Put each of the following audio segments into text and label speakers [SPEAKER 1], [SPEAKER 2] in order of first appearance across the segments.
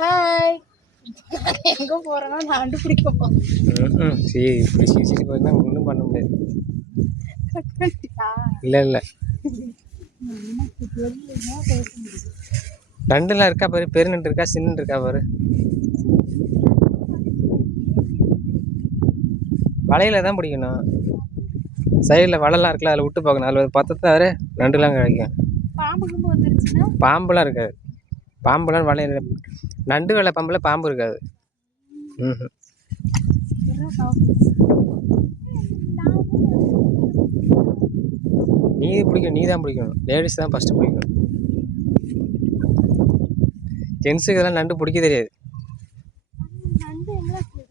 [SPEAKER 1] Hi எங்க போறேன்னா நான் பிடிக்க போறேன்.
[SPEAKER 2] ம் சரி இப்படி சீசிட்டு போயிருந்தா ஒன்றும் பண்ண முடியாது. இல்லை இல்லை. நண்டுலாம் இருக்கா பாரு பெருநண்டு இருக்கா சின்ன இருக்கா பாரு? வலையில தான் பிடிக்கணும். சைடில் வலைலாம் இருக்குல்ல அதில் விட்டு பார்க்கணும் அதில் பார்த்தா தவிர நண்டுலாம் கிடைக்கும் பாம்புலாம் இருக்காது. பாம்புலாம் வலையில நண்டு வலை பாம்பில் பாம்பு இருக்காது. ம். நீ பிடிக்கணும் நீ தான் பிடிக்கணும். லேடிஸ் தான் ஃபஸ்ட்டு பிடிக்கணும். ஜென்ஸுக்கு இதெல்லாம் நண்டு பிடிக்க தெரியாது.
[SPEAKER 1] நண்டு எங்க இருக்கு?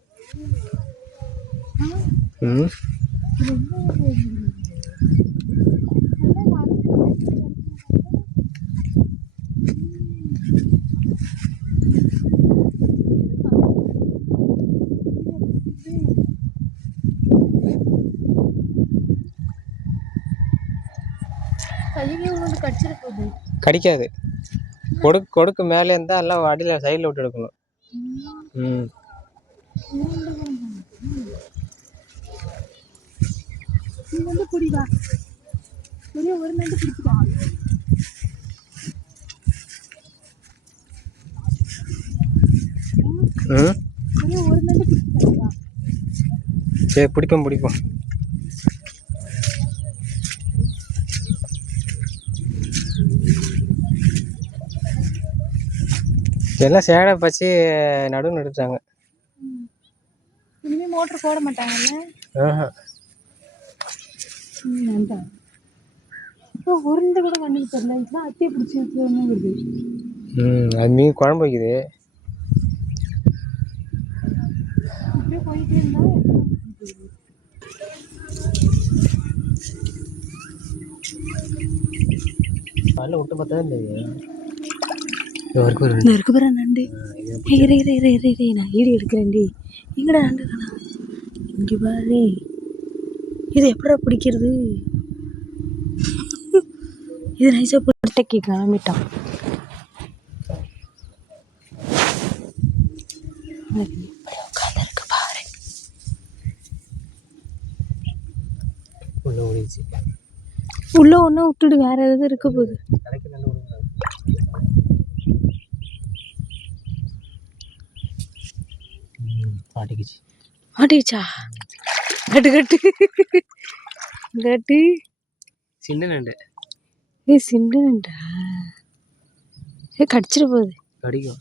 [SPEAKER 2] ம்
[SPEAKER 1] இது எங்க இருக்கு? நல்லா வளர்ந்து கையிலே வந்து கடிச்சிட போகுது
[SPEAKER 2] கடிக்காது. கொடுக்கு கொடுக்கு மேலே இருந்தால் எல்லாம் அடியில் சைடில் விட்டு எடுக்கணும். ம்.
[SPEAKER 1] நீ வந்து குடிவா ஒரே ஒரு நண்டு பிடிச்சிக்கோ
[SPEAKER 2] ம்
[SPEAKER 1] ஒரே ஒரு நண்டு பிடிச்சிக்கோ
[SPEAKER 2] சரி பிடிப்போம் பிடிப்போம் எல்லாம் சேடை பச்சு நடுவு நடுத்தாங்க
[SPEAKER 1] இனிமே மோட்டர் போட மாட்டாங்கல்ல? இப்போ நண்டு கூட கண்ணுக்கு தெரியல. இதெல்லாம் அத்தையை பிடிச்சி வச்சு வருது?
[SPEAKER 2] ம் அது மீன் குழம்பு வைக்குது.
[SPEAKER 1] போயிட்டே இருந்தா
[SPEAKER 2] விட்டு பார்த்தா இல்லையே.
[SPEAKER 1] நண்டு. ஏய், இரு இரு இரு இரு இரு நான் ஈடு எடுக்கிறேன்டி. எங்கடா நண்டு காணா இங்கே பாரு. இது எப்படா பிடிக்கிறது? இது நைஸாக பிடிட்டக்கி கிளம்பிட்டான். உட்காந்துருக்கு பாரு
[SPEAKER 2] உள்ள
[SPEAKER 1] ஒன்றா விட்டுடு வேற எதாவது இருக்க போகுது.
[SPEAKER 2] கடைக்கு நல்ல விடுங்க ம் பாட்டிக்குச்சு
[SPEAKER 1] மாட்டிக்கிச்சா? கட்டு கட்டு. கட்டு.
[SPEAKER 2] சின்ன நண்டு.
[SPEAKER 1] ஏய் சிண்டுண்டா ஏ கடிச்சிட போகுது.
[SPEAKER 2] கடிக்கும்.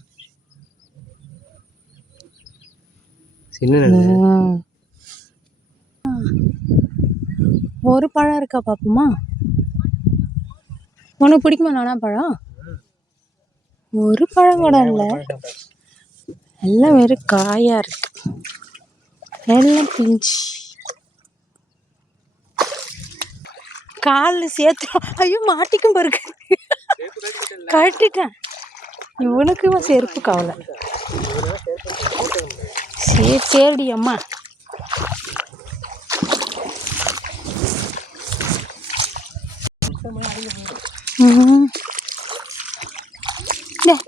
[SPEAKER 2] சின்ன நண்டு.
[SPEAKER 1] ஆ. ஒரு பழம் இருக்கா பாப்போமா? உனக்கு பிடிக்குமா நானா பழம்? ஒரு பழம் கூட இல்லை. எல்லாம் வெறும் காயாக இருக்கு. எல்லாம் பிஞ்சு. காலில் சேர்த்து ஐயோ மாட்டிக்கும் பாருங்க. கட்டிட்டேன். இவனுக்கு செருப்பு கவலை. சரி சரிடி அம்மா.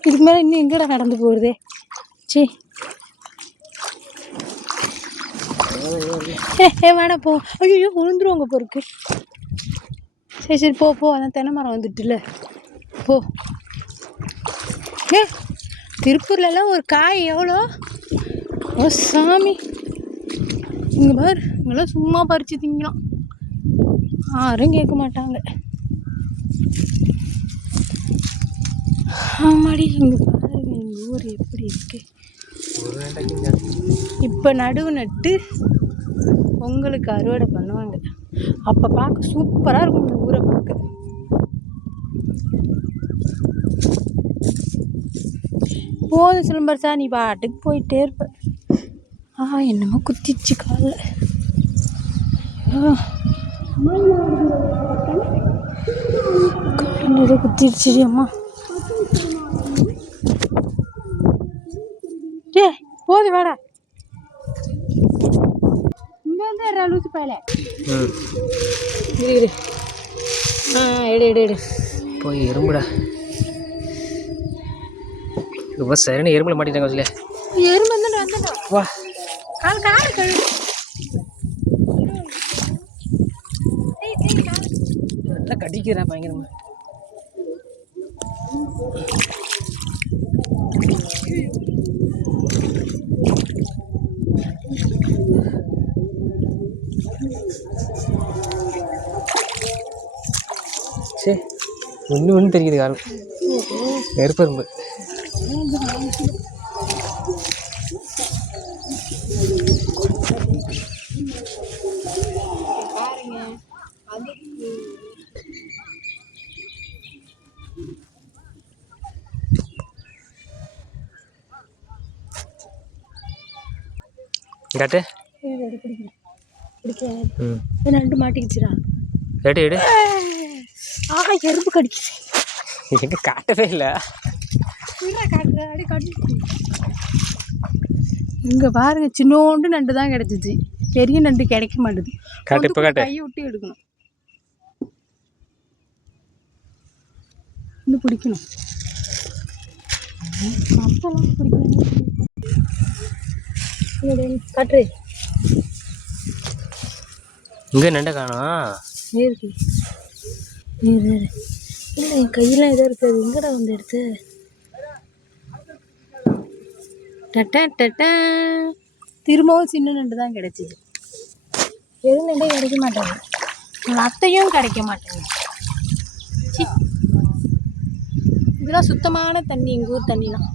[SPEAKER 1] இதுக்கு மேலே இன்னும் எங்கடா நடந்து போகுதே சே. ஏ ஏ வேணாம் போ. ஐயோ விழுந்துருவாங்க பொறுக்கு சரி சரி போ போ. அதான் தென்னை மரம் வந்துட்டுல. போ. ஏ திருப்பூர்லலாம் ஒரு காய் எவ்வளோ? ஓ சாமி. இங்கே பார் இங்கெல்லாம் சும்மா பறித்து திங்கலாம் யாரும் கேட்க மாட்டாங்க. ஆமாடி இங்கே பாருங்க எங்கள் ஊர் எப்படி இருக்கு? இப்போ நடுவு நட்டு பொங்கலுக்கு அறுவடை பண்ணுவாங்க. அப்போ பார்க்க சூப்பராக இருக்கும் இந்த ஊரை பார்க்க போதும் சிலம்பரசா நீ பாட்டுக்கு போயிட்டே இருப்ப. ஆ என்னமோ குத்திச்சு காலில். குத்திடுச்சுடி அம்மா. போதும் வேடா. இங்கே வந்து லூசு பயல. இரு இரு. ஆ எடு எடு எடு.
[SPEAKER 2] போய் எறும்புடா. ரொம்ப சரியான எறும்புல மாட்டிட்டாங்க வச்சுல
[SPEAKER 1] எறும்பு வந்து வந்துட்டோம்.
[SPEAKER 2] வா.
[SPEAKER 1] கால் கால் கழுவு.
[SPEAKER 2] நல்லா கடிக்கிறா பயங்கரமா. சே ஒன்று ஒன்று தெரியுது கால். நெருப்பரும்பு. காட்டு
[SPEAKER 1] பிடிக்கல
[SPEAKER 2] ம்.
[SPEAKER 1] நண்டு மாட்டிக்கிச்சுடா.
[SPEAKER 2] எடு எடு.
[SPEAKER 1] ஆ எறும்பு கடிக்குது
[SPEAKER 2] எங்க காட்டவே இல்லை.
[SPEAKER 1] இங்க பாருங்க சின்னோண்டு நண்டு தான் கிடைச்சிச்சு. பெரிய நண்டு கிடைக்க மாட்டுது.
[SPEAKER 2] காட்டு, இப்ப காட்டு.
[SPEAKER 1] கையை விட்டு எடுக்கணும். இன்னும் பிடிக்கணும். அப்பெல்லாம் பிடிக்கணும் காட்டுரு
[SPEAKER 2] இங்கே நண்டை காணோம்.
[SPEAKER 1] இருக்கு. நீர் இல்லை என் கையெல்லாம் ஏதோ இருக்குது எங்கடா வந்து எடுத்து? டட்டன் டட்டன் திரும்பவும் சின்ன நண்டு தான் கிடைச்சிது. வெறும் நண்டே கிடைக்க மாட்டாங்க அத்தையும் கிடைக்க மாட்டாங்க இதெல்லாம் சுத்தமான தண்ணி. எங்கள் ஊர் தண்ணிலாம்